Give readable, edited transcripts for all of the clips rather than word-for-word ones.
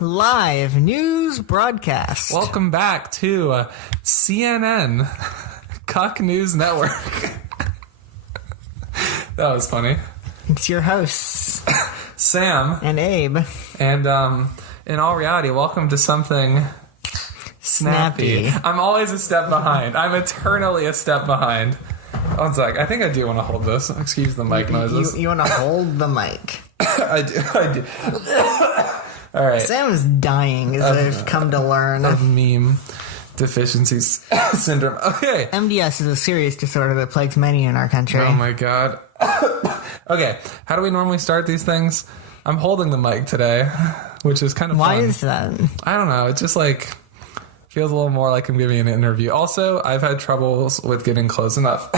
Live news broadcast. Welcome back to CNN, Cuck News Network. That was funny. It's your hosts, Sam and Abe. And in all reality, welcome to Something Snappy. I'm always a step behind. I'm eternally a step behind. One sec. I think I do want to hold this. Excuse the mic noises. You want to hold the mic. I do. All right. Sam is dying, as I've come to learn. Of meme deficiency syndrome. Okay. MDS is a serious disorder that plagues many in our country. Oh my god. Okay. How do we normally start these things? I'm holding the mic today, which is kind of Why fun. is that? I don't know. It just feels a little more like I'm giving an interview. Also, I've had troubles with getting close enough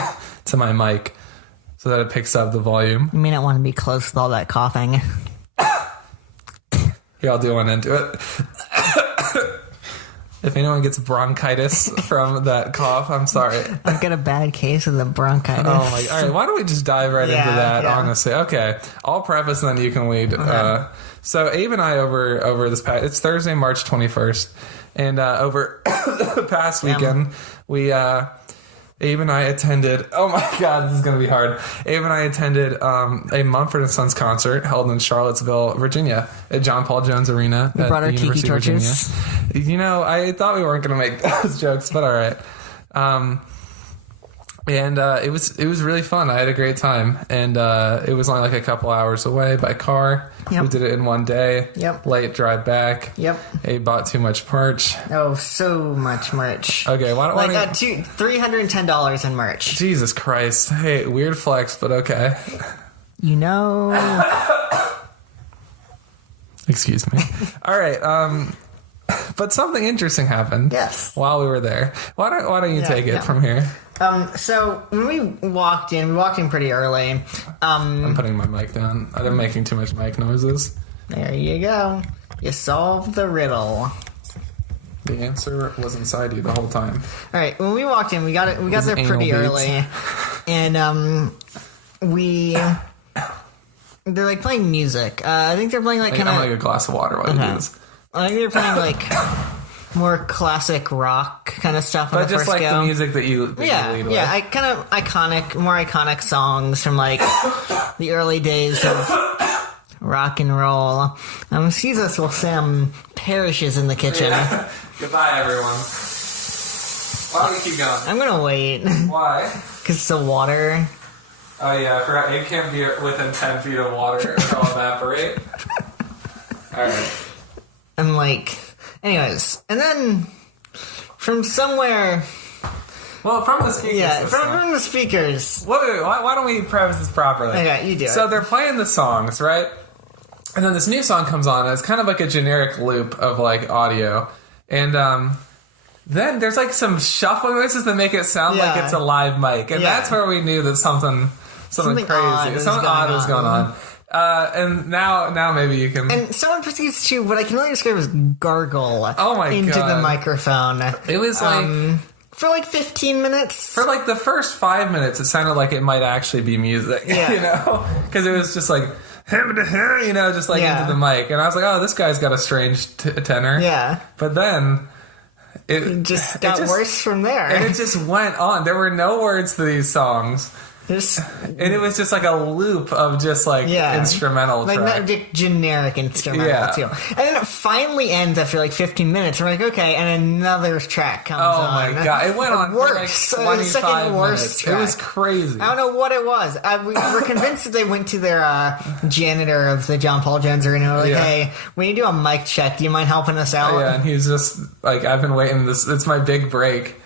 to my mic so that it picks up the volume. You may not want to be close with all that coughing. Here, I'll do one into it. If anyone gets bronchitis from that cough, I'm sorry. I've got a bad case of the bronchitis. Oh my! All right, why don't we just dive right into that? Yeah. Honestly, okay. I'll preface and then you can lead. Okay. So Abe and I over this past, it's Thursday, March 21st, and over the past weekend we Abe and I attended. Oh my god, this is gonna be hard. Abe and I attended a Mumford & Sons concert held in Charlottesville, Virginia, at John Paul Jones Arena. We brought our tiki torches. You know, I thought we weren't gonna make those jokes, but all right. And it was really fun. I had a great time, and it was only like a couple hours away by car. Yep. We did it in one day. Yep. Late drive back. Yep. Abe bought too much merch. Oh, so much merch. Okay, why don't $310 in merch. Jesus Christ! Hey, weird flex, but okay. You know. Excuse me. All right. But something interesting happened. Yes. While we were there. Why don't you take it from here? So when we walked in pretty early. I'm putting my mic down. I'm making too much mic noises. There you go. You solved the riddle. The answer was inside you the whole time. All right. When we walked in, we got there pretty early, and they're like playing music. I think they're playing like kind of like a glass of water while you do this. I think they're playing like more classic rock kind of stuff. But just like the music that you lead with. Yeah, kind of more iconic songs from like the early days of rock and roll. Excuse us while Sam perishes in the kitchen. Yeah. Goodbye, everyone. Why don't we keep going? I'm gonna wait. Why? Because it's the water. Oh yeah, I forgot. It can't be within 10 feet of water or it'll evaporate. Alright. I'm like... Anyways. And then... From somewhere... Well, from the speakers. Yeah, from the speakers. Wait, why don't we preface this properly? Okay, you do it. So they're playing the songs, right? And then this new song comes on, and it's kind of like a generic loop of, like, audio. And, then there's, like, some shuffling noises that make it sound like it's a live mic. And that's where we knew that something crazy. Something odd was going on. And now maybe you can... And someone proceeds to, what I can only describe as gargle into the microphone. It was like... for like 15 minutes? For like the first 5 minutes, it sounded like it might actually be music. Yeah. You know? Because it was just like... You know, just like into the mic. And I was like, oh, this guy's got a strange tenor. Yeah. But then... It just got worse from there. And it just went on. There were no words to these songs. And it was just like a loop of just like instrumental like track. Not generic instrumental too. And then it finally ends after like 15 minutes. We're like, okay, and another track comes on. Oh my god, it went on worse. for like 25 second worst minutes. Track. It was crazy. I don't know what it was. We were convinced that they went to their janitor of the John Paul Jones Arena. We're like, hey, we need to do a mic check. Do you mind helping us out? Yeah, and he's just like, I've been waiting. It's my big break.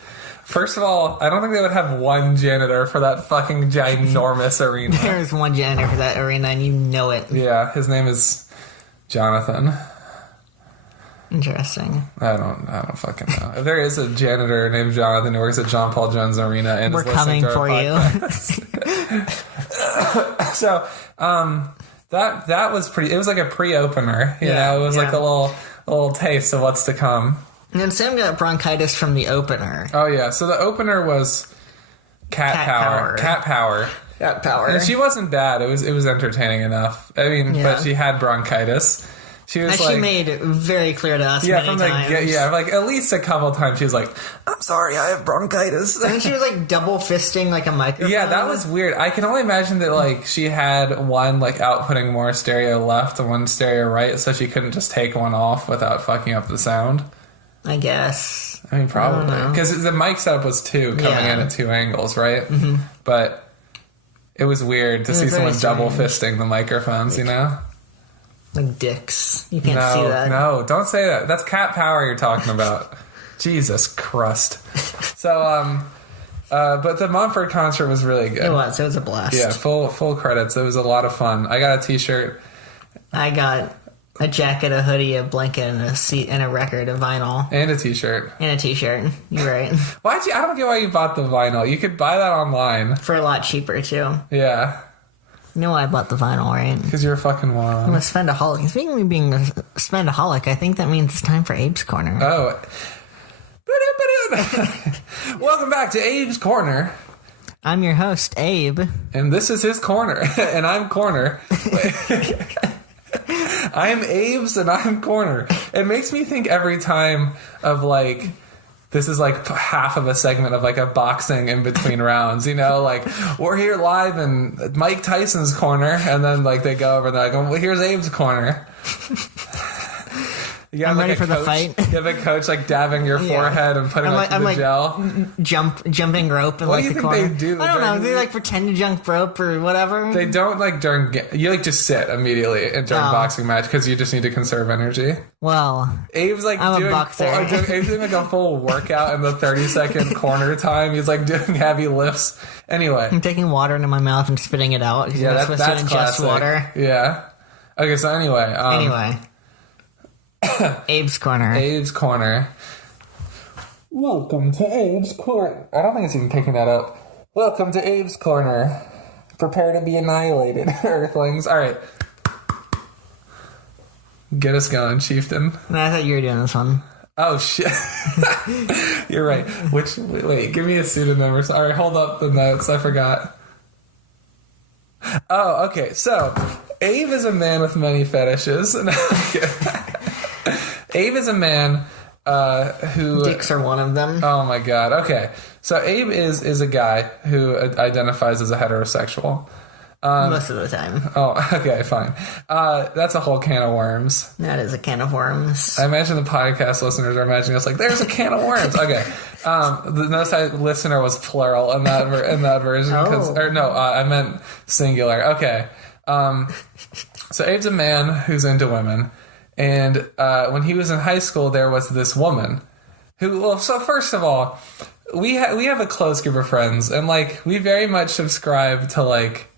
First of all, I don't think they would have one janitor for that fucking ginormous arena. There's one janitor for that arena, and you know it. Yeah, his name is Jonathan. Interesting. I don't fucking know. If there is a janitor named Jonathan who works at John Paul Jones Arena and we're is listening coming for you. So, that was pretty. It was like a pre-opener. You know, it was like a little taste of what's to come. And then Sam got bronchitis from the opener. Oh, yeah. So the opener was Cat Power. Cat Power. got power. And she wasn't bad. It was entertaining enough. I mean, but she had bronchitis. She was she made it very clear to us many times. Like at least a couple times she was like, "I'm sorry, I have bronchitis." And she was like double fisting like a microphone. Yeah, that was weird. I can only imagine that like she had one like outputting more stereo left and one stereo right, so she couldn't just take one off without fucking up the sound. I guess. I mean, probably because the mic setup was two coming in at two angles, right? Mm-hmm. But it was weird to see someone double fisting the microphones, you know. Like dicks. You can't see that. No, don't say that. That's cat power you're talking about. Jesus Christ. So, but the Mumford concert was really good. It was a blast. Yeah, full credits. It was a lot of fun. I got a t-shirt. I got a jacket, a hoodie, a blanket, and a seat, and a record, a vinyl. And a t-shirt. You're right. I don't get why you bought the vinyl. You could buy that online. For a lot cheaper, too. Yeah. You know why I bought the vinyl, right? Because you're a fucking moron. I'm a spendaholic. Speaking of me being a spendaholic, I think that means it's time for Abe's Corner. Oh. Welcome back to Abe's Corner. I'm your host, Abe. And this is his corner. And I'm Corner. I am Abe's and I'm Corner. It makes me think every time of like... This is like half of a segment of like a boxing in between rounds, you know, like we're here live in Mike Tyson's corner, and then like they go over and they're like, well, here's Abe's corner. I'm ready for the fight. You have a coach like dabbing your forehead and putting the gel. Jumping rope in what like do you the think corner. they do? I don't know. They like pretend to jump rope or whatever. They don't like during. You like just sit immediately during boxing match because you just need to conserve energy. Well, Abe's like I'm doing a boxer. Abe's doing like a full workout in the 30-second corner time. He's like doing heavy lifts. Anyway, I'm taking water into my mouth and spitting it out. Yeah, that's classic. Water. Yeah. Okay, so anyway. Abe's Corner. Abe's Corner. Welcome to Abe's Corner. I don't think it's even picking that up. Welcome to Abe's Corner. Prepare to be annihilated, Earthlings. All right. Get us going, Chieftain. No, I thought you were doing this one. Oh, shit. You're right. Wait, give me a pseudonym. Sorry, hold up the notes. I forgot. Oh, okay. So, Abe is a man with many fetishes. Abe is a man who... Dicks are one of them. Oh, my God. Okay. So, Abe is a guy who identifies as a heterosexual. Most of the time. Oh, okay, fine. That's a whole can of worms. That is a can of worms. I imagine the podcast listeners are imagining us like, there's a can of worms. Okay. Notice listener was plural in that version. I meant singular. Okay. So Abe's a man who's into women. And when he was in high school, there was this woman who, well, so first of all, we have a close group of friends. And, like, we very much subscribe to, like,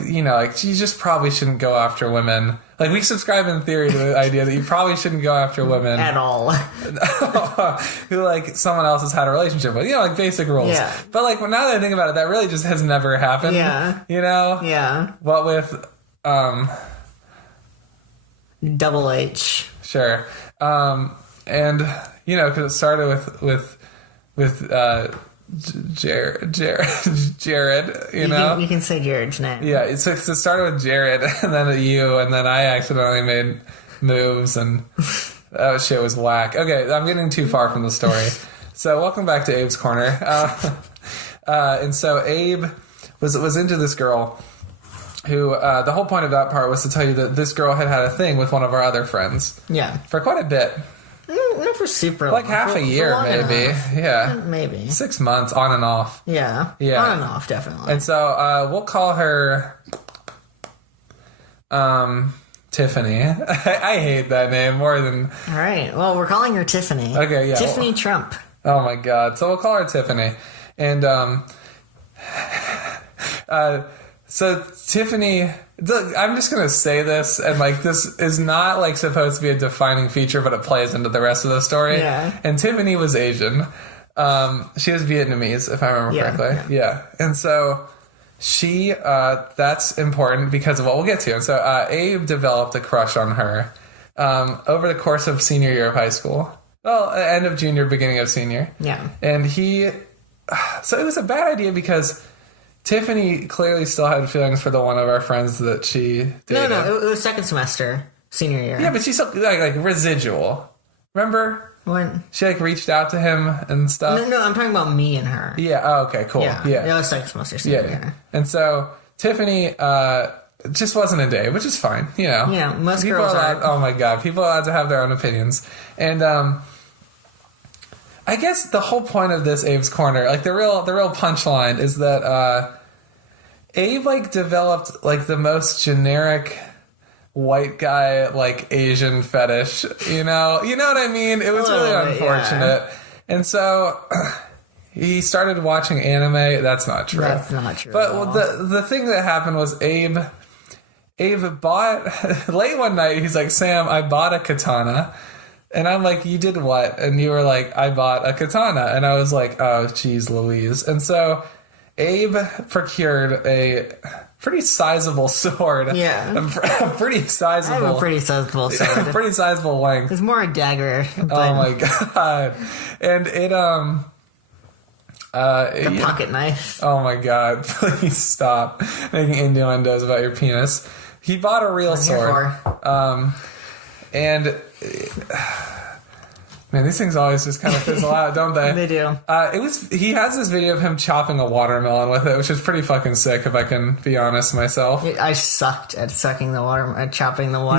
you know, like, you just probably shouldn't go after women. Like, we subscribe in theory to the idea that you probably shouldn't go after women. At all. Who, like, someone else has had a relationship with. You know, like, basic rules. Yeah. But, like, now that I think about it, that really just has never happened. Yeah. You know? Yeah. What with, Double H. Sure. And, you know, because it started with Jared, you know? You can say Jared's name. Yeah, it started with Jared, and then a you, and then I accidentally made moves, and that shit was whack. Okay, I'm getting too far from the story. So, welcome back to Abe's Corner. And so Abe was into this girl who, the whole point of that part was to tell you that this girl had a thing with one of our other friends. Yeah. For quite a bit. Not for super long. Like half a year, maybe. Yeah. Maybe. 6 months, on and off. Yeah. On and off, definitely. And so, we'll call her, Tiffany. I hate that name more than... All right. Well, we're calling her Tiffany. Okay, yeah. Tiffany Trump. Oh, my God. So, we'll call her Tiffany. And, so Tiffany... I'm just going to say this, and, like, this is not, like, supposed to be a defining feature, but it plays into the rest of the story. Yeah. And Tiffany was Asian. She was Vietnamese, if I remember correctly. Yeah. And so she, that's important because of what we'll get to. And so Abe developed a crush on her over the course of senior year of high school. Well, end of junior, beginning of senior. Yeah. And so it was a bad idea because... Tiffany clearly still had feelings for the one of our friends that she dated. No, it was second semester, senior year. Yeah, but she's still like residual. Remember? When? She like reached out to him and stuff. No, I'm talking about me and her. Yeah. Oh, okay. Cool. Yeah. It was second semester, senior year. And so Tiffany just wasn't a day, which is fine. You know. Yeah. Most people girls are allowed, are. Oh my god, people are allowed to have their own opinions, and I guess the whole point of this Abe's Corner, like the real punchline, is that Abe like developed like the most generic white guy like Asian fetish. You know what I mean? It was really unfortunate, and so he started watching anime. That's not true. That's not true. But the thing that happened was Abe bought late one night. He's like, Sam, I bought a katana. And I'm like, you did what? And you were like, I bought a katana. And I was like, oh, geez, Louise. And so Abe procured a pretty sizable sword. Yeah. A pretty sizable. I have a pretty sizable sword. Pretty sizable length. It's more a dagger. But Oh my god. And it, a pocket knife. Oh my god, please stop making innuendos about your penis. He bought a real sword. And man, these things always just kind of fizzle out, don't they? They do. He has this video of him chopping a watermelon with it, which is pretty fucking sick, if I can be honest myself. I sucked at chopping the watermelon.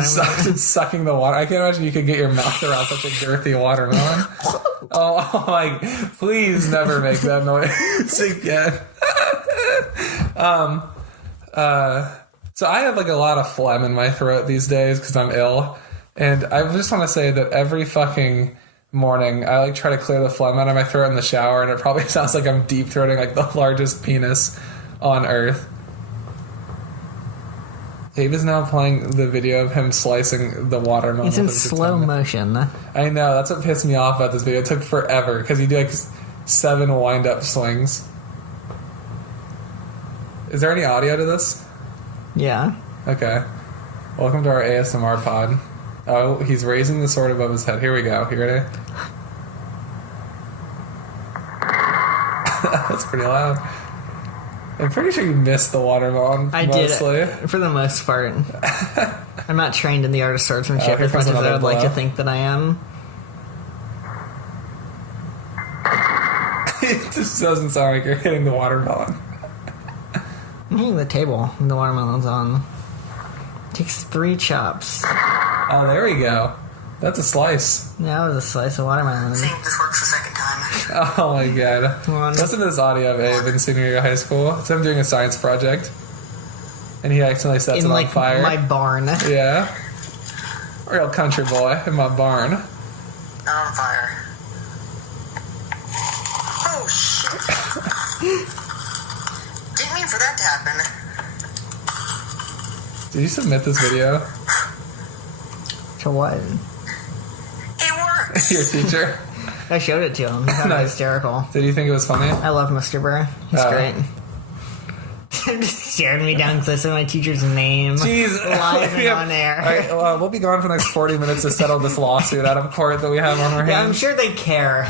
Sucked at sucking the water. I can't imagine you could get your mouth around such a girthy watermelon. Oh, like, please never make that noise again. So I have like a lot of phlegm in my throat these days because I'm ill. And I just want to say that every fucking morning I like try to clear the phlegm out of my throat in the shower, and it probably sounds like I'm deep throating like the largest penis on earth. Abe is now playing the video of him slicing the watermelon. It's in slow motion. I know, that's what pissed me off about this video. It took forever because he did like 7 wind-up swings. Is there any audio to this? Yeah. Okay. Welcome to our ASMR pod. Oh, he's raising the sword above his head. Here we go. You ready? That's pretty loud. I'm pretty sure you missed the watermelon. I mostly. did, for the most part. I'm not trained in the art of swordsmanship as much as I would like to think that I am. It just doesn't sound like you're hitting the watermelon. I'm hitting the table the watermelon's on. It takes 3 chops. Oh, there we go. That's a slice. That was a slice of watermelon. See if this works the second time. Oh my god. Listen to this audio of Abe in senior year of high school. It's him doing a science project. And he accidentally sets it on fire. My barn. Yeah. Real country boy in my barn. Not on fire. Oh, shit. Didn't mean for that to happen. Did you submit this video? To what? It works. Your teacher? I showed it to him. He found it hysterical. Did you think it was funny? I love Mr. Burr. He's great. Just staring me down because I said my teacher's name. Jeez. Live and on air. All right, well, we'll be gone for the next 40 minutes to settle this lawsuit out of court that we have on our hands. Yeah, I'm sure they care.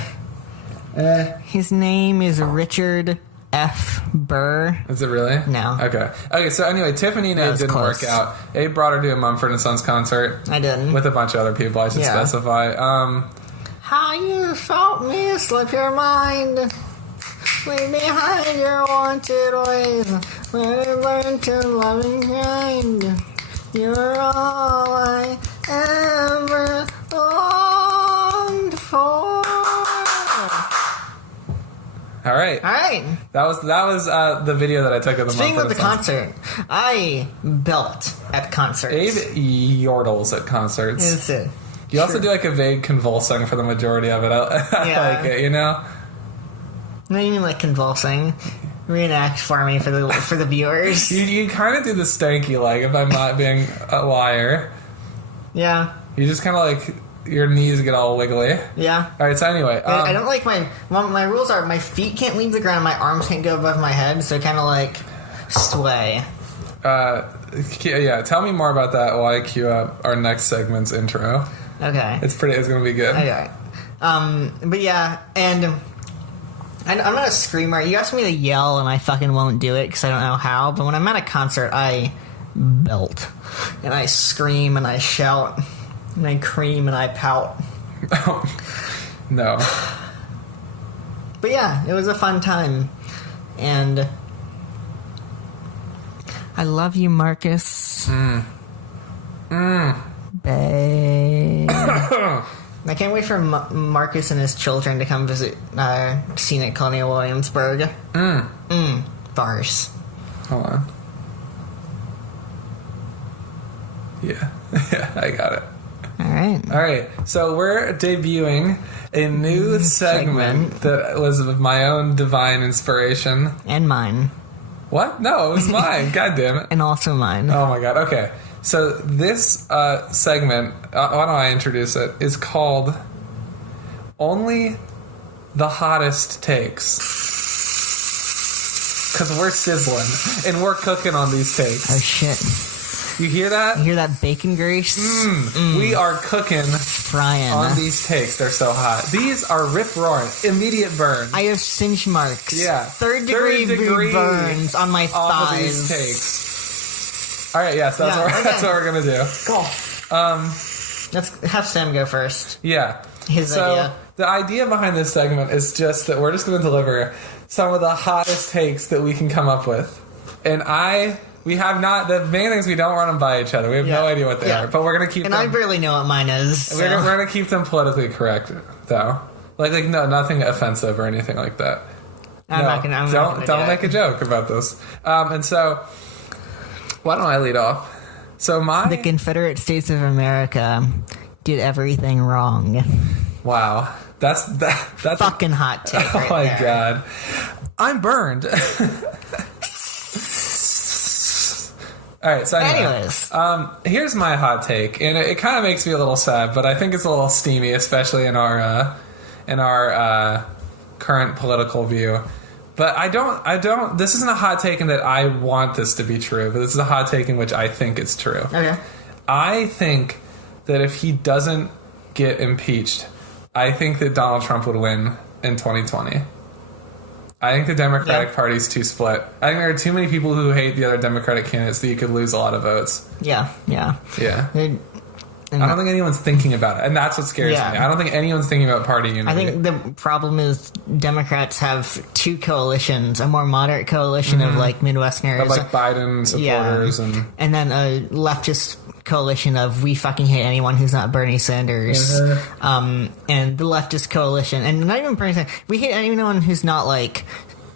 His name is Richard F. Burr. Is it really? No. Okay, so anyway, Tiffany and Abe didn't work out. Abe brought her to a Mumford & Sons concert. I didn't. With a bunch of other people, I should specify. How you felt me slip your mind. Leave behind your wanted ways. Learn to love and kind. You're all I ever longed for. All right. That was the video that I took of the Speaking Mumford of the concert, I belt at concerts. Abe yordles at concerts. Is it? You also do like a vague convulsing for the majority of it. I like it, you know? No, you mean like convulsing. Reenact for me for the viewers. You kind of do the stanky leg, if I'm not being a liar. Yeah. You just kind of like, your knees get all wiggly. Yeah. Alright, so anyway. I don't like my rules are my feet can't leave the ground, my arms can't go above my head, so kind of like sway. Yeah, tell me more about that while I cue up our next segment's intro. Okay. It's going to be good. Okay. But yeah, and I'm not a screamer. You ask me to yell, and I fucking won't do it because I don't know how. But when I'm at a concert, I belt, and I scream, and I shout, and I cream, and I pout. No. But yeah, it was a fun time, and I love you, Marcus. Babe. I can't wait for Marcus and his children to come visit scenic Colonial Williamsburg. Bars. Hold on. Yeah. Yeah, I got it. All right. So we're debuting a new segment that was of my own divine inspiration. And mine. What? No, it was mine. God damn it. And also mine. Oh my god. Okay. So this segment, why don't I introduce it, is called Only the Hottest Takes. Because we're sizzling and we're cooking on these takes. Oh shit. You hear that? You hear that bacon grease? We are cooking Frying on these takes. They're so hot. These are rip-roaring, immediate burn. I have singe marks. Yeah. Third degree burns on my off thighs. of these takes. All right, yes, that's what we're gonna do. Cool. Let's have Sam go first. Yeah. His idea. The idea behind this segment is just that we're just going to deliver some of the hottest takes that we can come up with, and we have not. The main things we don't run them by each other. We have no idea what they are, but we're going to keep. And them, I barely know what mine is. So. We're going to keep them politically correct, though. Like no, nothing offensive or anything like that. I'm not gonna don't make a joke about this. And so, why don't I lead off? So the Confederate States of America did everything wrong. Wow, that's fucking hot take. Right my there. god, I'm burned. All right. So anyways, here's my hot take, and it kind of makes me a little sad, but I think it's a little steamy, especially in our current political view. But I don't. This isn't a hot take in that I want this to be true, but this is a hot take in which I think it's true. Okay. I think that if he doesn't get impeached, I think that Donald Trump would win in 2020. I think the Democratic Party's too split. I think there are too many people who hate the other Democratic candidates that you could lose a lot of votes. Yeah. I don't think anyone's thinking about it, and that's what scares me. I don't think anyone's thinking about party unity. I think the problem is Democrats have two coalitions: a more moderate coalition of like Midwesterners, of like Biden supporters, and then a leftist coalition of we fucking hate anyone who's not Bernie Sanders, and the leftist coalition, and not even Bernie Sanders. We hate anyone who's not like.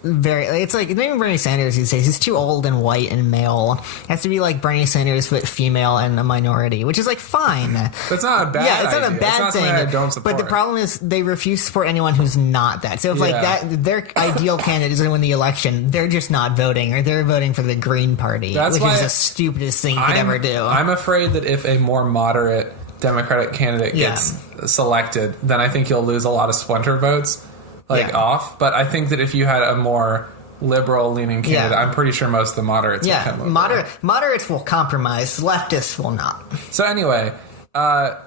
It's like not even Bernie Sanders these days. He's too old and white and male. It has to be like Bernie Sanders but female and a minority, which is like fine. That's not a bad. Yeah, it's not idea. a bad thing. I don't support. But the problem is they refuse to support anyone who's not that. So if like that, their ideal candidate is going to win the election, they're just not voting, or they're voting for the Green Party, which is the stupidest thing you could ever do. I'm afraid that if a more moderate Democratic candidate gets selected, then I think you'll lose a lot of splinter votes. Off, but I think that if you had a more liberal-leaning candidate, I'm pretty sure most of the moderates would come over. Moderates will compromise, leftists will not. So anyway, that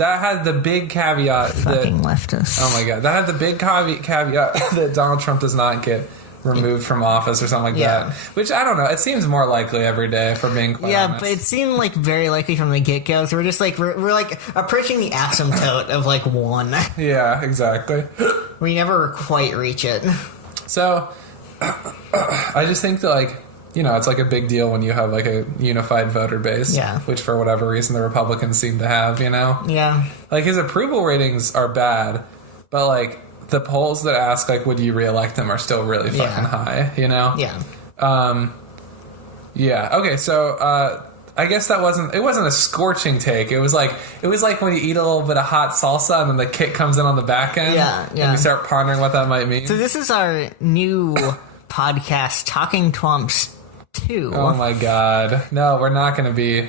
had the big caveat fucking leftists. Oh my god, that had the big caveat that Donald Trump does not get removed from office or something like that. Which, I don't know, it seems more likely every day, for being quite honest. But it seemed like very likely from the get-go, so we're just like we're like approaching the asymptote of like one. Yeah, exactly. We never quite reach it. So I just think that, like, you know, it's like a big deal when you have like a unified voter base, which for whatever reason the Republicans seem to have, you know? Yeah. Like, his approval ratings are bad, but like the polls that ask, like, would you reelect him are still really fucking high, you know? Yeah. Okay, so I guess it wasn't a scorching take. It was like when you eat a little bit of hot salsa and then the kick comes in on the back end. Yeah. And you start pondering what that might mean. So this is our new podcast, Talking Twomps 2. Oh my god. No, we're not going to be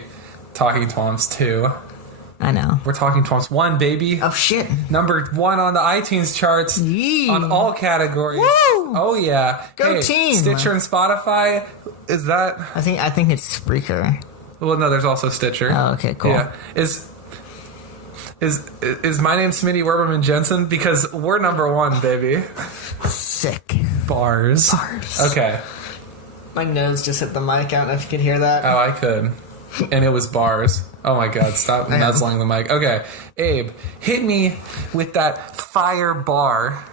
Talking Twomps 2. I know. We're Talking Twomps 1, baby. Oh, shit. Number 1 on the iTunes charts. On all categories. Woo! Oh, yeah. Go team. Stitcher and Spotify. Is that... I think it's Spreaker. Well, no, there's also Stitcher. Oh, okay, cool. Yeah. Is my name Smitty Werberman Jensen? Because we're number one, baby. Sick. Bars. Okay. My nose just hit the mic. I don't know if you could hear that. Oh, I could. And it was bars. Oh my god, stop nuzzling the mic. Okay, Abe, hit me with that fire bar.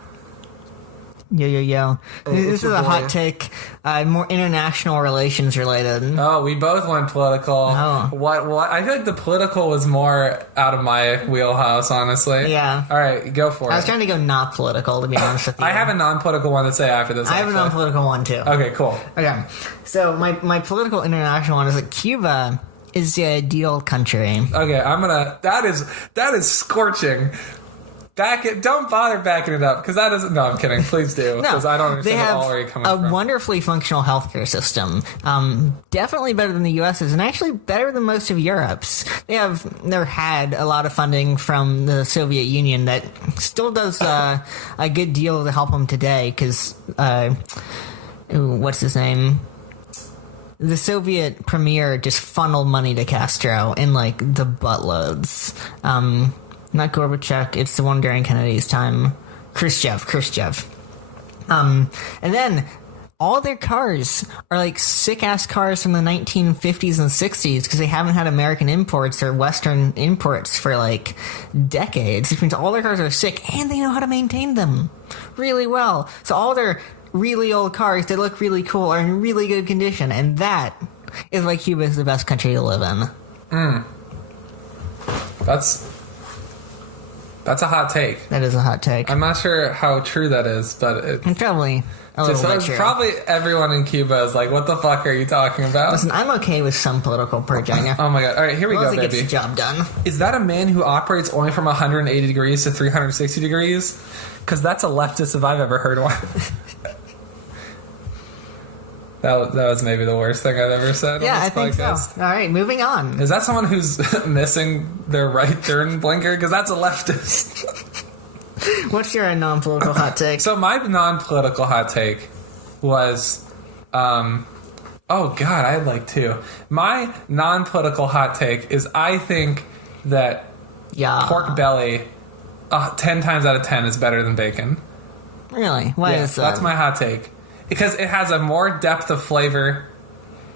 Yo. This is a hot take, more international relations related. Oh, we both went political. Oh. What? I feel like the political was more out of my wheelhouse, honestly. Yeah. All right, go for it. I was trying to go not political, to be honest with you. I have a non-political one to say after this. I have a non-political one, too. Okay, cool. Okay. So, my political international one is that Cuba is the ideal country. Okay, that is scorching. Don't bother backing it up, because that isn't... No, I'm kidding. Please do, because I don't understand at all where you're coming from. They have a wonderfully functional healthcare system. Definitely better than the U.S.'s, and actually better than most of Europe's. They had a lot of funding from the Soviet Union that still does a good deal to help them today, because... what's his name? The Soviet premier just funneled money to Castro in, like, the buttloads. Not Gorbachev, it's the one during Kennedy's time. Khrushchev. And then all their cars are like sick-ass cars from the 1950s and 60s because they haven't had American imports or Western imports for like decades, which means all their cars are sick and they know how to maintain them really well. So all their really old cars, they look really cool, are in really good condition, and that is why Cuba is the best country to live in. That's a hot take. That is a hot take. I'm not sure how true that is, but it's probably a little bit true. Probably everyone in Cuba is like, what the fuck are you talking about? Listen, I'm okay with some political purging. Oh my god. All right, here we go, baby. Gets the job done. Is that a man who operates only from 180 degrees to 360 degrees? Because that's a leftist if I've ever heard one. That was maybe the worst thing I've ever said on this I think podcast. So. All right, moving on. Is that someone who's missing their right turn blinker? Because that's a leftist. What's your non-political hot take? So my non-political hot take was... oh, God, I had like two. My non-political hot take is I think that pork belly 10 times out of 10 is better than bacon. Really? Why is that? That's my hot take. Because it has a more depth of flavor.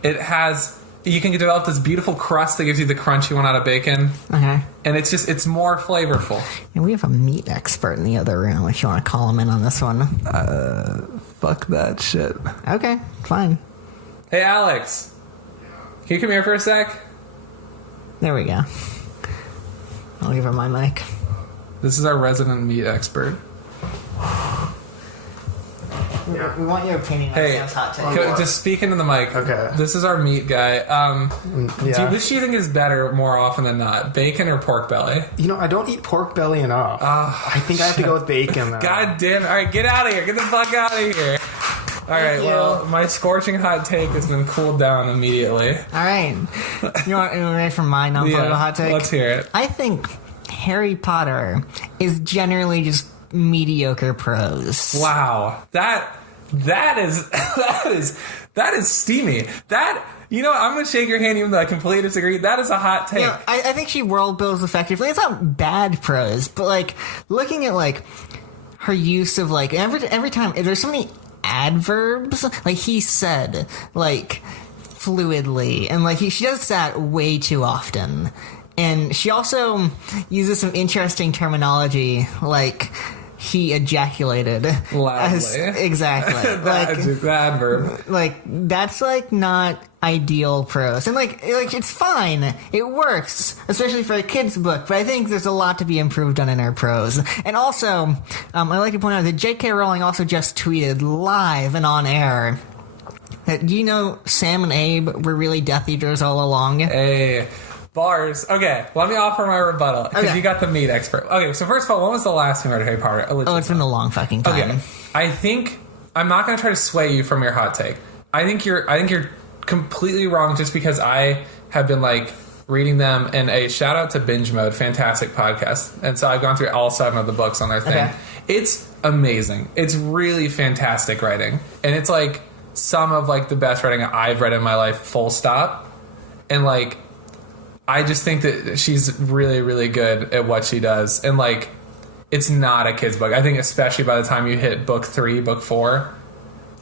You can develop this beautiful crust that gives you the crunch you want out of bacon. Okay. And it's more flavorful. And we have a meat expert in the other room if you want to call him in on this one. Fuck that shit. Okay, fine. Hey, Alex. Can you come here for a sec? There we go. I'll give her my mic. This is our resident meat expert. We want your opinion on Sam's hot take. Just speak into the mic. Okay. This is our meat guy. Which do you think is better more often than not? Bacon or pork belly? You know, I don't eat pork belly enough. I think I have to go with bacon, though. God damn it. All right, get out of here. Get the fuck out of here. All right, well, my scorching hot take has been cooled down immediately. All right. You ready for my non-political hot take? Let's hear it. I think Harry Potter is generally just mediocre prose. Wow. That is steamy. I'm going to shake your hand even though I completely disagree. That is a hot take. I think she world builds effectively. It's not bad prose, but like looking at like her use of like every time there's so many adverbs, like he said, like fluidly, and like she does that way too often. And she also uses some interesting terminology, like he ejaculated loudly. Exactly. The adverb. Like that's like not ideal prose, and like it's fine. It works, especially for a kid's book. But I think there's a lot to be improved on in her prose. And also, I like to point out that J.K. Rowling also just tweeted live and on air that Sam and Abe were really Death Eaters all along. Hey. Bars. Okay, let me offer my rebuttal, because you got the meat expert. Okay, so first of all, when was the last time you read Harry Potter? It's been a long fucking time. Okay, I think I'm not going to try to sway you from your hot take. I think you're completely wrong, just because I have been like reading them. And a shout out to Binge Mode, fantastic podcast. And so I've gone through all 7 of the books on their thing. Okay. It's amazing. It's really fantastic writing, and it's like some of like the best writing I've read in my life. Full stop. And like, I just think that she's really, really good at what she does. And, like, it's not a kid's book. I think especially by the time you hit book 3, book 4.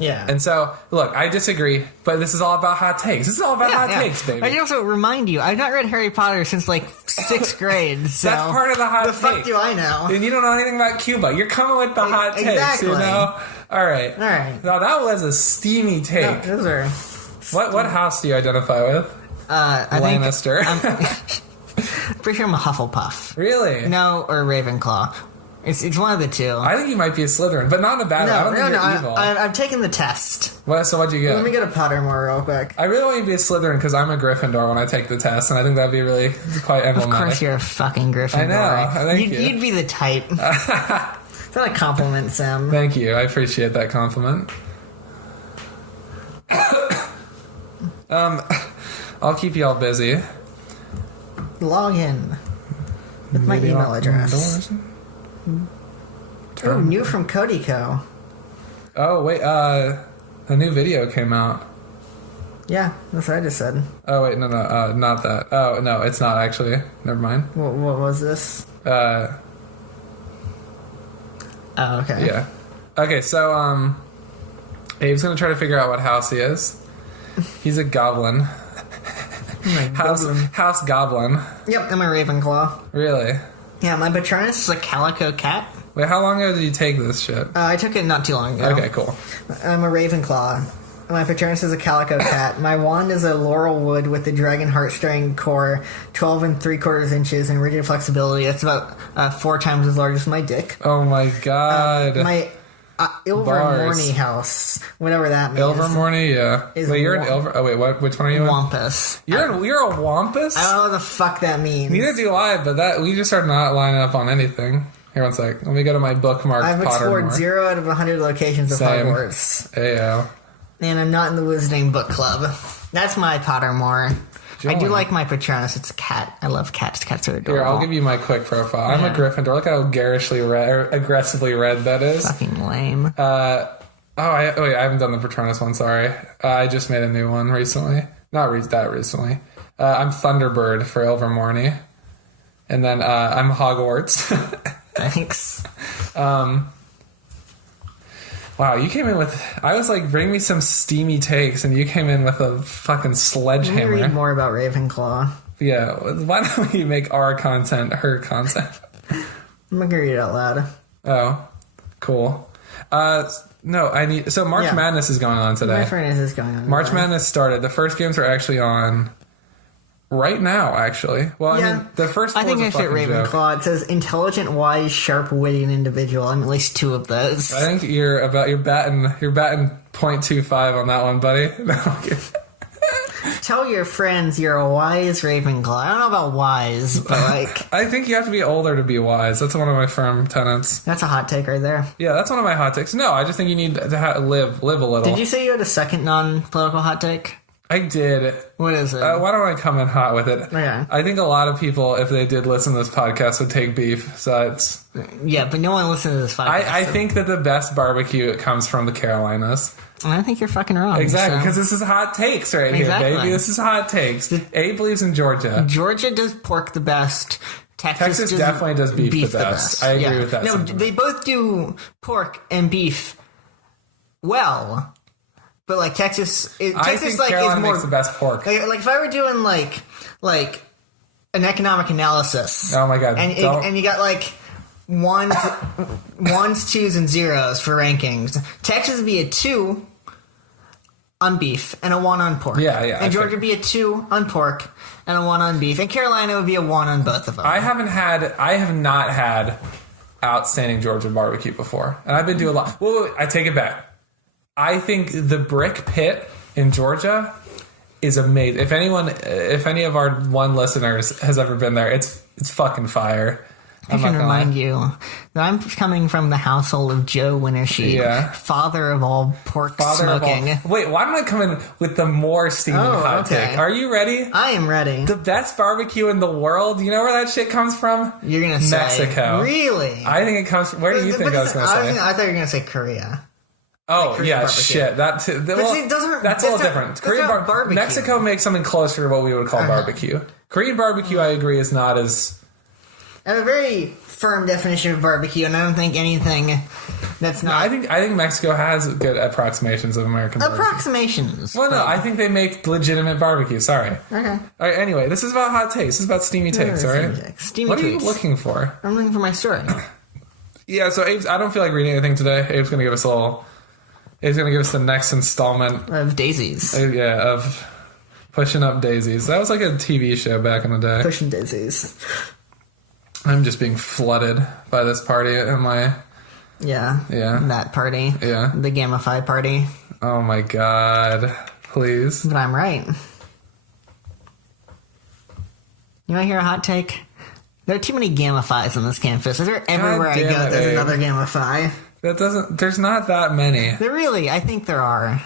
Yeah. And so, look, I disagree, but this is all about hot takes. This is all about hot takes, baby. I also remind you, I've not read Harry Potter since, like, 6th grade, so... That's part of the hot take. The fuck do I know? And you don't know anything about Cuba. You're coming with the hot takes, exactly. you know? All right. Now, that was a steamy take. No, those are... What house do you identify with? Lannister. I'm pretty sure I'm a Hufflepuff. Really? No, or Ravenclaw. It's one of the two. I think you might be a Slytherin, but not in a bad way. I don't think you're evil. I've taken the test. So what'd you get? Let me get a Pottermore real quick. I really want you to be a Slytherin because I'm a Gryffindor when I take the test, and I think that'd be really quite emblematic. Of course you're a fucking Gryffindor. I know. Thank you. You'd be the type. It's not a compliment, Sam. Thank you. I appreciate that compliment. I'll keep you all busy. Log in with my email address. Oh, new from Cody Co. Oh, wait, a new video came out. Yeah, that's what I just said. Oh, wait, no, not that. Oh, no, it's not actually. Never mind. What was this? Oh, okay. Yeah. Okay, so, Abe's gonna try to figure out what house he is. He's a goblin. House goblin. Yep, I'm a Ravenclaw. Really? Yeah, my Patronus is a calico cat. Wait, how long ago did you take this shit? I took it not too long ago. Okay, cool. I'm a Ravenclaw. My Patronus is a calico cat. My wand is a laurel wood with the dragon heartstring core, 12 3/4 inches, and rigid flexibility. That's about 4 times as large as my dick. Oh my god. My Ilvermorny house, whatever that means. Ilvermorny, yeah. Wait, you're an Ilver... Oh, wait, what? Which one are you in? Wampus. You're a Wampus? I don't know what the fuck that means. Neither do I, but we just are not lining up on anything. Here, one sec. Let me go to my bookmarked I've explored Pottermore. 0 out of 100 locations of Hogwarts. Ayo. And I'm not in the Wizarding Book Club. That's my Pottermore. Join. I do like my Patronus. It's a cat. I love cats. Cats are adorable. Here, I'll give you my quick profile. I'm a Gryffindor. Look how garishly red, or aggressively red that is. Fucking lame. I haven't done the Patronus one, sorry. I just made a new one recently. Not that recently. I'm Thunderbird for Ilvermorny. And then I'm Hogwarts. Thanks. Wow, you came in with... I was like, bring me some steamy takes, and you came in with a fucking sledgehammer. Let me read more about Ravenclaw. Yeah, why don't we make our content her content? I'm going to read it out loud. Oh, cool. No, I need... So March Madness is going on today. March Madness is going on. March Madness started. The first games are actually on right now, actually. Well, I mean, the first four I think I fit Ravenclaw. It says intelligent, wise, sharp-witted individual. I'm at least 2 of those. I think you're batting 0.25 on that one, buddy. No, I'm kidding. Tell your friends you're a wise Ravenclaw. I don't know about wise, but like... I think you have to be older to be wise. That's one of my firm tenets. That's a hot take right there. Yeah, that's one of my hot takes. No, I just think you need to live a little. Did you say you had a second non-political hot take? I did. What is it? Why don't I come in hot with it? Okay. I think a lot of people, if they did listen to this podcast, would take beef. So it's... Yeah, but no one listens to this podcast. I think that the best barbecue comes from the Carolinas. I think you're fucking wrong. Exactly, because this is hot takes right here, baby. This is hot takes. Abe believes in Georgia. Georgia does pork the best. Texas definitely does beef the best. I agree with that. No, they both do pork and beef well. But like Texas I think like Carolina is more makes the best pork. Like if I were doing like an economic analysis. Oh my god! And you got like ones, 2s, and 0s for rankings. Texas would be a 2 on beef and a 1 on pork. Yeah. And Georgia would be a 2 on pork and a 1 on beef. And Carolina would be a 1 on both of them. I have not had outstanding Georgia barbecue before, and I've been to a lot. Wait, I take it back. I think the Brick Pit in Georgia is amazing. If any of our one listeners has ever been there, it's fucking fire. I can remind you that I'm coming from the household of Joe Wintersheet, father of all pork smoking. Wait, why don't I come in with the more steamy hot take? Are you ready? I am ready. The best barbecue in the world. You know where that shit comes from? You're gonna say Mexico. Really? I think it comes from... Where do you think I was going to say? I thought you were going to say Korea. Oh, Korean yeah, barbecue. shit. That too. Well, see, those are- that's a little that's not- different. that's Korean not barbecue. Mexico makes something closer to what we would call barbecue. Korean barbecue, I agree, is not as... I have a very firm definition of barbecue, and I don't think anything that's not... I think Mexico has good approximations of American barbecue. Approximations. Well, no, I think they make legitimate barbecue. Sorry. Okay. All right, anyway, this is about hot takes. This is about steamy takes, all right? Steamy What are you tweets. looking for? I'm looking for my story. Yeah, so Abe's, I don't feel like reading anything today. Abe's going to give us the next installment. Of daisies. Of Pushing Up Daisies. That was like a TV show back in the day. Pushing daisies. I'm just being flooded by this party at my... Yeah. Yeah. That party. Yeah. The Gamify party. Oh my god. Please. But I'm right. You want to hear a hot take? There are too many Gamifys on this campus. Is there everywhere I damn go, it, there's Abe. another Gamify? There's not that many. There really, I think there are.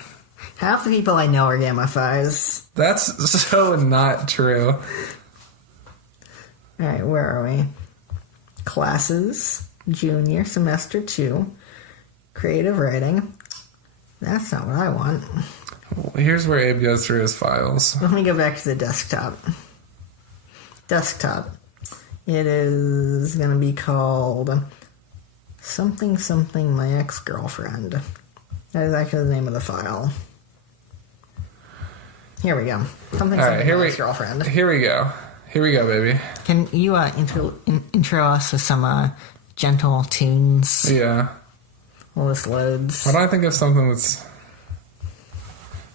Half the people I know are Gamifys. That's so not true. Alright, where are we? Classes, junior, semester 2, creative writing. That's not what I want. Here's where Abe goes through his files. Let me go back to the desktop. Desktop. It is going to be called Something My Ex-Girlfriend. That is actually the name of the file. Here we go. Something All right, My Ex-Girlfriend. Here we go, baby. Can you intro us with some gentle tunes? Yeah. While this loads. Why don't I think of something that's...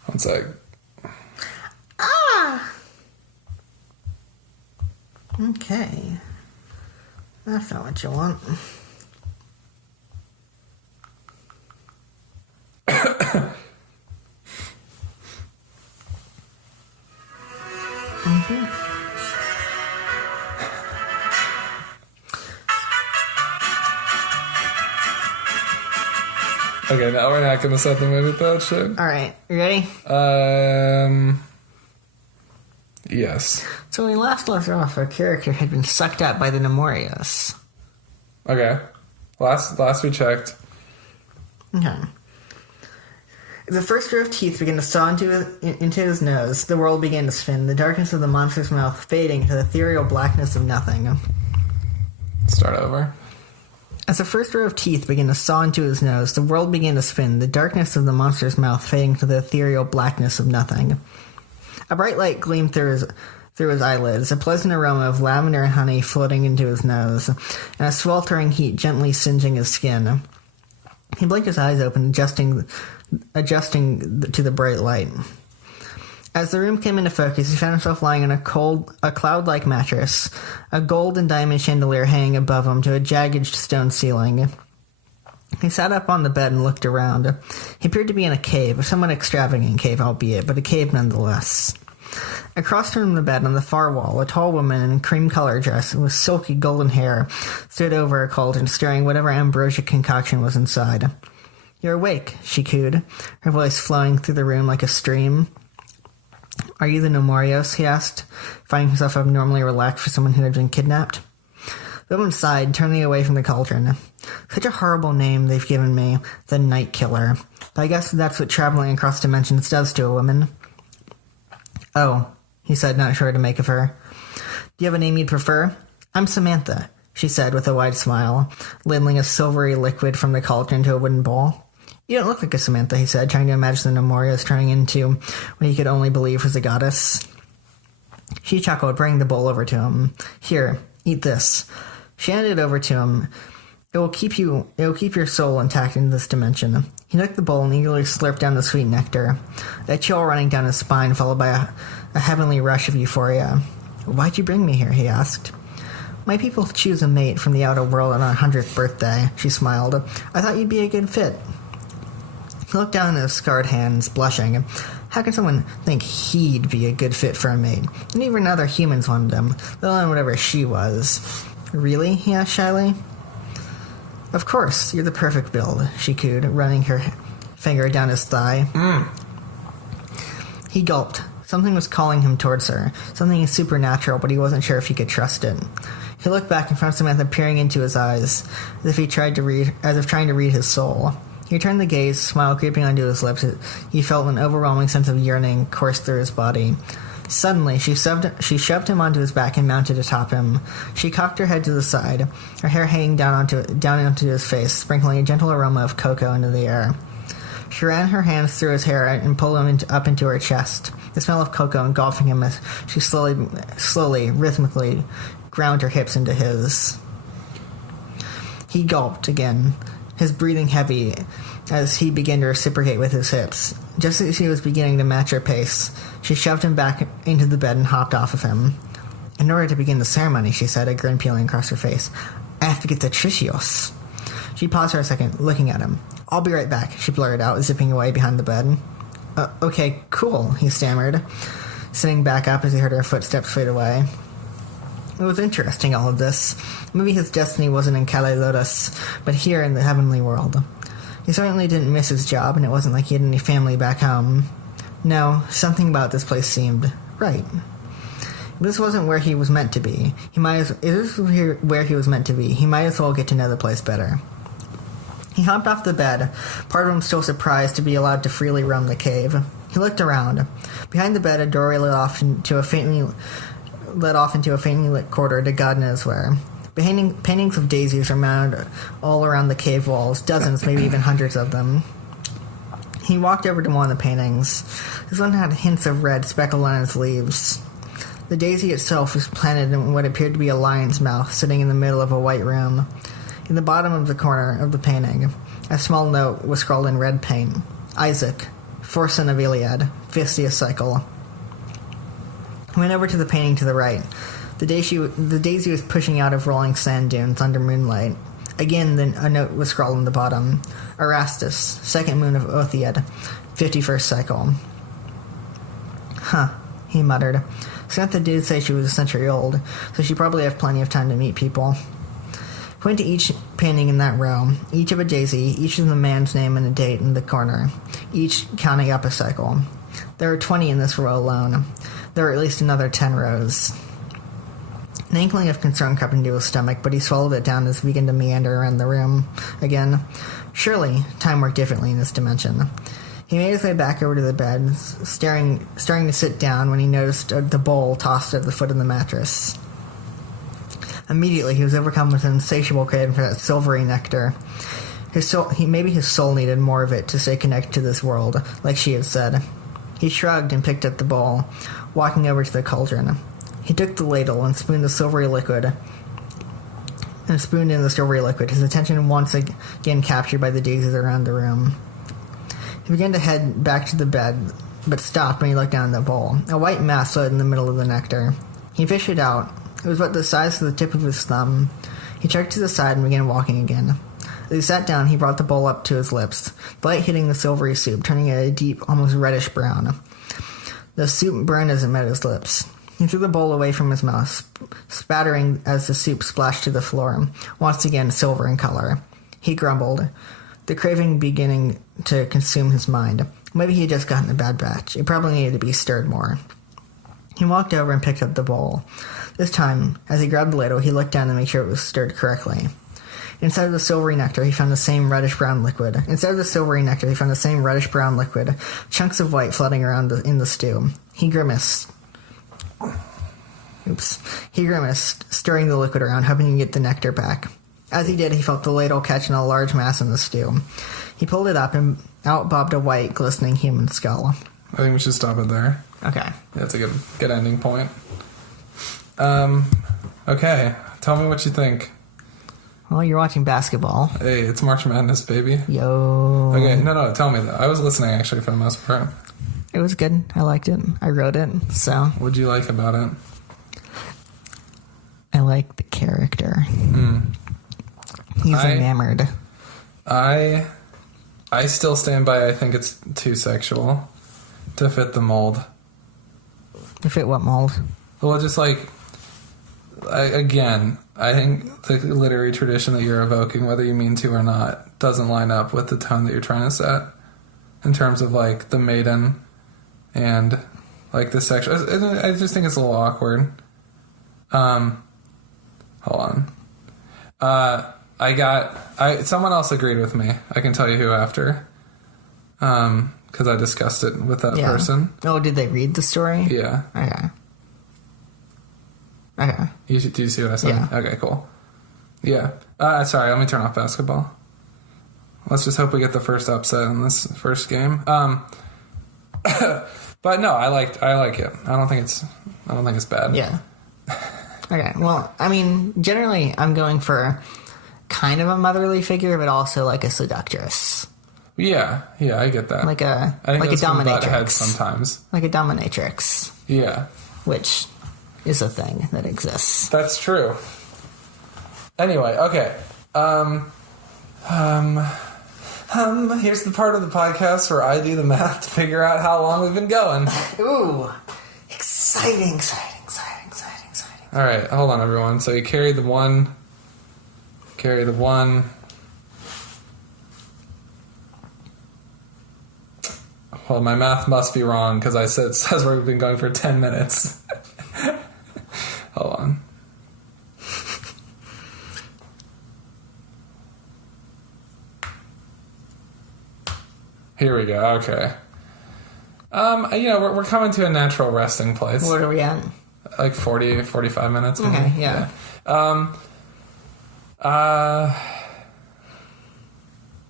One sec. Okay. That's not what you want. Okay, now we're not gonna set the mood with that shit. Alright, you ready? Yes. So when we last left off, our character had been sucked up by the Nemorios. Okay. Last we checked. Okay. As the first row of teeth began to saw into his nose, the world began to spin, the darkness of the monster's mouth fading to the ethereal blackness of nothing. Start over. As the first row of teeth began to saw into his nose, the world began to spin, the darkness of the monster's mouth fading to the ethereal blackness of nothing. A bright light gleamed through his eyelids, a pleasant aroma of lavender and honey floating into his nose, and a sweltering heat gently singeing his skin. He blinked his eyes open, adjusting to the bright light. As the room came into focus, he found himself lying on a cloud-like mattress, a gold and diamond chandelier hanging above him to a jagged stone ceiling. He sat up on the bed and looked around. He appeared to be in a cave, a somewhat extravagant cave, albeit, but a cave nonetheless. Across from the bed on the far wall, a tall woman in a cream-colored dress with silky golden hair stood over a cauldron, stirring whatever ambrosia concoction was inside. "You're awake," she cooed, her voice flowing through the room like a stream. "Are you the Nemorios?" he asked, finding himself abnormally relaxed for someone who had been kidnapped. The woman sighed, turning away from the cauldron. "Such a horrible name they've given me, the Night Killer. But I guess that's what traveling across dimensions does to a woman." "Oh," he said, not sure what to make of her. "Do you have a name you'd prefer?" "I'm Samantha," she said with a wide smile, ladling a silvery liquid from the cauldron into a wooden bowl. "You don't look like a Samantha," he said, trying to imagine the Nemorios turning into what he could only believe was a goddess. She chuckled, bringing the bowl over to him. "Here, eat this." She handed it over to him. It will keep your soul intact in this dimension." He took the bowl and eagerly slurped down the sweet nectar, a chill running down his spine, followed by a heavenly rush of euphoria. "Why'd you bring me here?" he asked. "My people choose a mate from the outer world on our 100th birthday," she smiled. "I thought you'd be a good fit." He looked down at his scarred hands, blushing. How can someone think he'd be a good fit for a mate? And even other humans wanted him, let alone whatever she was. "Really?" he asked shyly. "Of course, you're the perfect build," she cooed, running her finger down his thigh. He gulped. Something was calling him towards her, something supernatural, but he wasn't sure if he could trust it. He He looked back and found Samantha peering into his eyes, as if trying to read his soul. He turned the gaze, smile creeping onto his lips. He felt an overwhelming sense of yearning course through his body. Suddenly, she shoved him onto his back and mounted atop him. She cocked her head to the side, her hair hanging down onto his face, sprinkling a gentle aroma of cocoa into the air. She ran her hands through his hair and pulled him up into her chest, the smell of cocoa engulfing him as she slowly, rhythmically ground her hips into his. He gulped again, his breathing heavy as he began to reciprocate with his hips. Just as he was beginning to match her pace, she shoved him back into the bed and hopped off of him. In order to begin the ceremony, she said, a grin peeling across her face, I have to get the tricios. She paused for a second, looking at him. I'll be right back, she blurted out, zipping away behind the bed. Okay, cool, he stammered, sitting back up as he heard her footsteps fade away. It was interesting, all of this. Maybe his destiny wasn't in Calailotus, but here in the heavenly world. He certainly didn't miss his job, and it wasn't like he had any family back home. No, something about this place seemed right. If this wasn't where he was meant to be, if this was where he was meant to be, he might as well get to know the place better. He hopped off the bed, part of him still surprised to be allowed to freely roam the cave. He looked around. Behind the bed, a doorway led off into a faintly lit corridor to God knows where. Paintings of daisies are mounted all around the cave walls, dozens, maybe even hundreds of them. He walked over to one of the paintings. This one had hints of red speckled on its leaves. The daisy itself was planted in what appeared to be a lion's mouth, sitting in the middle of a white room. In the bottom of the corner of the painting, a small note was scrawled in red paint. Isaac, fourth son of Iliad, 50th cycle. He went over to the painting to the right. The daisy was pushing out of rolling sand dunes under moonlight. Again, a note was scrawled on the bottom. Erastus, second moon of Othiad, 51st cycle. Huh, he muttered. Samantha did say she was a century old, so she probably had plenty of time to meet people. He went to each painting in that row, each of a daisy, each of the man's name and a date in the corner, each counting up a cycle. There were 20 in this row alone. There were at least another 10 rows. An inkling of concern crept into his stomach, but he swallowed it down as he began to meander around the room again. Surely, time worked differently in this dimension. He made his way back over to the bed, starting to sit down when he noticed the bowl tossed at the foot of the mattress. Immediately, he was overcome with an insatiable craving for that silvery nectar. Maybe his soul needed more of it to stay connected to this world, like she had said. He shrugged and picked up the bowl, walking over to the cauldron. He took the ladle and spooned in the silvery liquid, his attention once again captured by the daisies around the room. He began to head back to the bed, but stopped when he looked down at the bowl. A white mass floated in the middle of the nectar. He fished it out. It was about the size of the tip of his thumb. He checked to the side and began walking again. As he sat down, he brought the bowl up to his lips, the light hitting the silvery soup, turning it a deep, almost reddish brown. The soup burned as it met his lips. He threw the bowl away from his mouth, spattering as the soup splashed to the floor, once again silver in color. He grumbled, the craving beginning to consume his mind. Maybe he had just gotten a bad batch. It probably needed to be stirred more. He walked over and picked up the bowl. This time, as he grabbed the ladle, he looked down to make sure it was stirred correctly. Instead of the silvery nectar, he found the same reddish-brown liquid. Chunks of white floating around in the stew. He grimaced, stirring the liquid around, hoping to get the nectar back. As he did, he felt the ladle catch in a large mass in the stew. He pulled it up, and out bobbed a white, glistening human skull. I think we should stop it there. Okay. Yeah, that's a good ending point. Okay. Tell me what you think. Well, you're watching basketball. Hey, it's March Madness, baby. Yo. Okay, no, tell me that. I was listening, actually, for the most part. It was good. I liked it. I wrote it, so. What'd you like about it? I like the character. He's enamored. I still stand by I think it's too sexual to fit the mold. To fit what mold? Well, just like, I think the literary tradition that you're evoking, whether you mean to or not, doesn't line up with the tone that you're trying to set in terms of, like, the maiden and, like, the sexual. I just think it's a little awkward. Hold on. Someone else agreed with me. I can tell you who after. Because I discussed it with that person. Oh, did they read the story? Yeah. Okay. Do you see what I said? Yeah. Okay, cool. Yeah. Sorry, let me turn off basketball. Let's just hope we get the first upset in this first game. But no, I like it. I don't think it's bad. Yeah. Okay. Well, I mean, generally, I'm going for kind of a motherly figure, but also like a seductress. Yeah, I get that. Like a I think like a dominatrix. Sometimes. Like a dominatrix. Yeah. Which is a thing that exists. That's true. Anyway, okay. Here's the part of the podcast where I do the math to figure out how long we've been going. Ooh. Exciting. All right, hold on, everyone. So you carry the one. Well, my math must be wrong because it says we've been going for 10 minutes. Hold on. Here we go. Okay. We're coming to a natural resting place. What are we at? Like 40, 45 minutes. Maybe. Okay, yeah.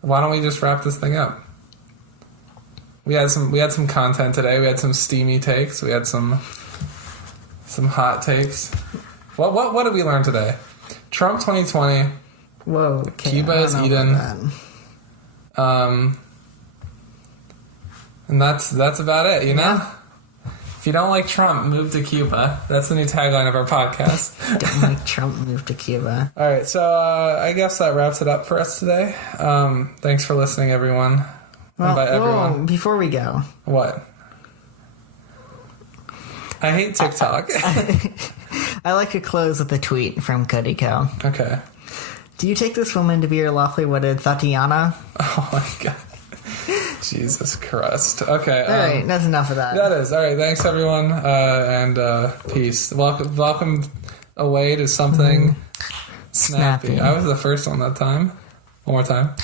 Why don't we just wrap this thing up? We had some content today. We had some steamy takes. We had some hot takes. What did we learn today? Trump 2020. Whoa. Okay, Cuba is Eden. And that's about it, you know? Yeah. If you don't like Trump, move to Cuba. That's the new tagline of our podcast. Don't make Trump move to Cuba. All right, so I guess that wraps it up for us today. Thanks for listening, everyone. Well, and by everyone, before we go. what? I hate TikTok. I like to close with a tweet from Cody Co. Okay. Do you take this woman to be your lawfully wedded Tatiana? Oh my god. Jesus Christ. Okay. All right, that's enough of that. That is. All right, thanks everyone, and peace. Welcome away to Something Snappy. Snappy. I was the first one that time. One more time.